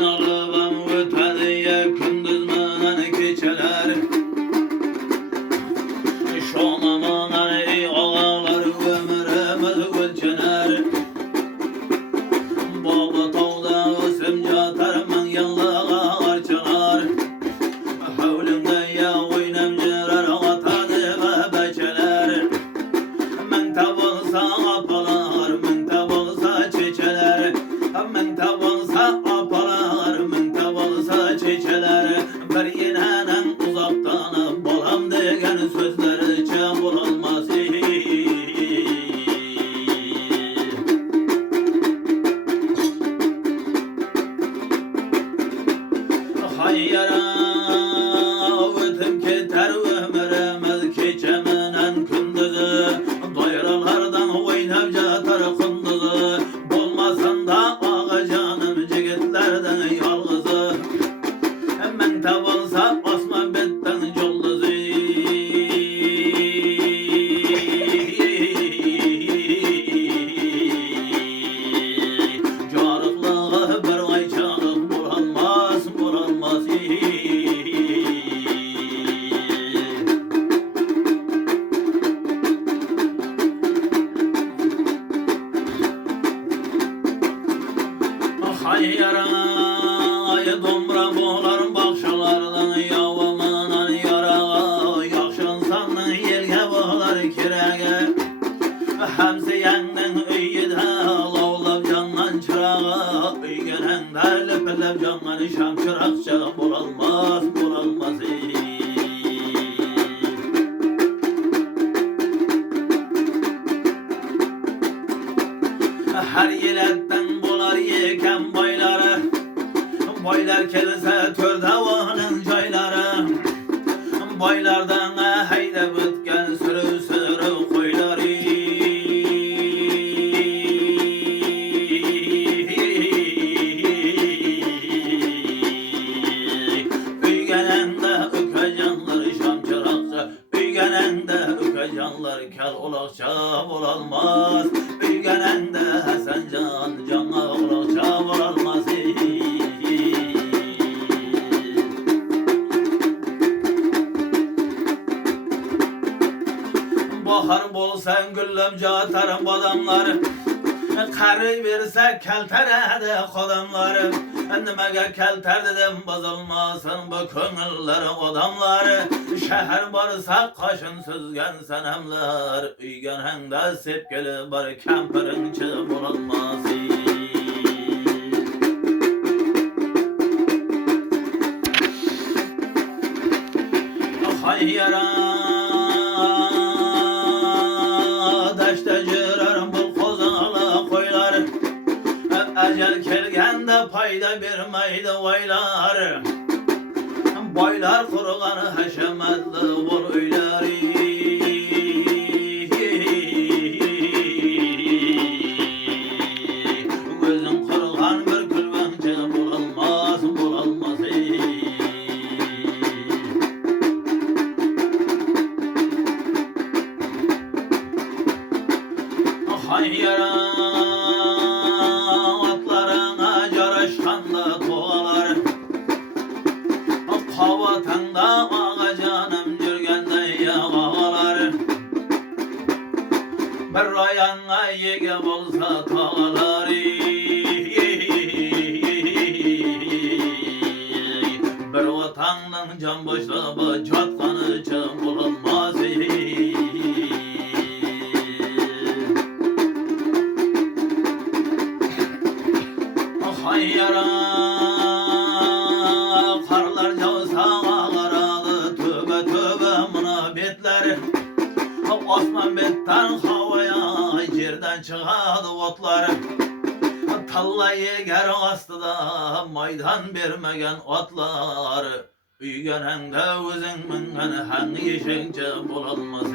Oynalıbam ötediye gündüz menen keçeler. Şomamanan ey ağalar ömrümüz ölçener. Baba tağda ösüm catarman yanlığa arçalar. Havlimde ya oynam jirar atadı ve beçeler. Men tabolsa apalar, men tabolsa çeçeler. Men tabolsa apalar, men tabolsa çeçeler. Bir yenenen uzaktan balam degen sözleri çam olmaz. Hayyara ötüm keter ömrümüz keçemenen gündüzü. Bayralardan oynap jatar kunduzu. Bolmasan da ağa canım jigitlerden yalgızı. Men tabolsa osman betten jolduzu. Jarıklığı bir ayçalık bulanmaz, bulanmaz. Hayyara domra bolar bakşalardan yavamanan yarağa. Yakşınsanın yelge bolar kirege. Hemsi yenden üyüde lavlav candan çırağa. Üygenen lepelep candan şam çırakça bulalmaz, bulalmaz. Her yeletten bolar yeken bayları. Baylar kelise tördavanın cayları. Baylardan hayda bitken sürü sürü koyları. Üygenen de ökecanlar şam çırakça. Üygenen de ökecanlar kel olakça olalmaz. Üygenen de Hasan can cana olakça olalmaz. Bahar bolsan güllüm jatarım badamlar. Qarı verse kelterede kodamlar. Nimege kelter dedim bozulmasın bu köngüller odamlar. Şehir barsa kaşın süzgen senemler. Üygenen de sepkeli bar kempirinçi bulanmaz. Hayyara daşta jirar bu kozalı koylar. Ecel kelgende payda vermeydi vaylar. Baylar kurganı haşemetli bol öyleri. Gözün kurgan bir külbence bulalmaz, bulalmaz. Hayyara atlarına caraşkanda toğalar. Kavatanda ağa canım jürgende yağalar. Bir ayağına yege bolsa tağalar. Bir vatandan can boşluğu çatkanı çım bulanmaz. Hayyara karlar yağsa ağaradı tövbe tövbe münabetler. Osman betten havaya yerden çıkadı otlar. Talla yeger astıda maydan vermegen otlar. Üygenen de özün mingen hangi işince bulalmaz.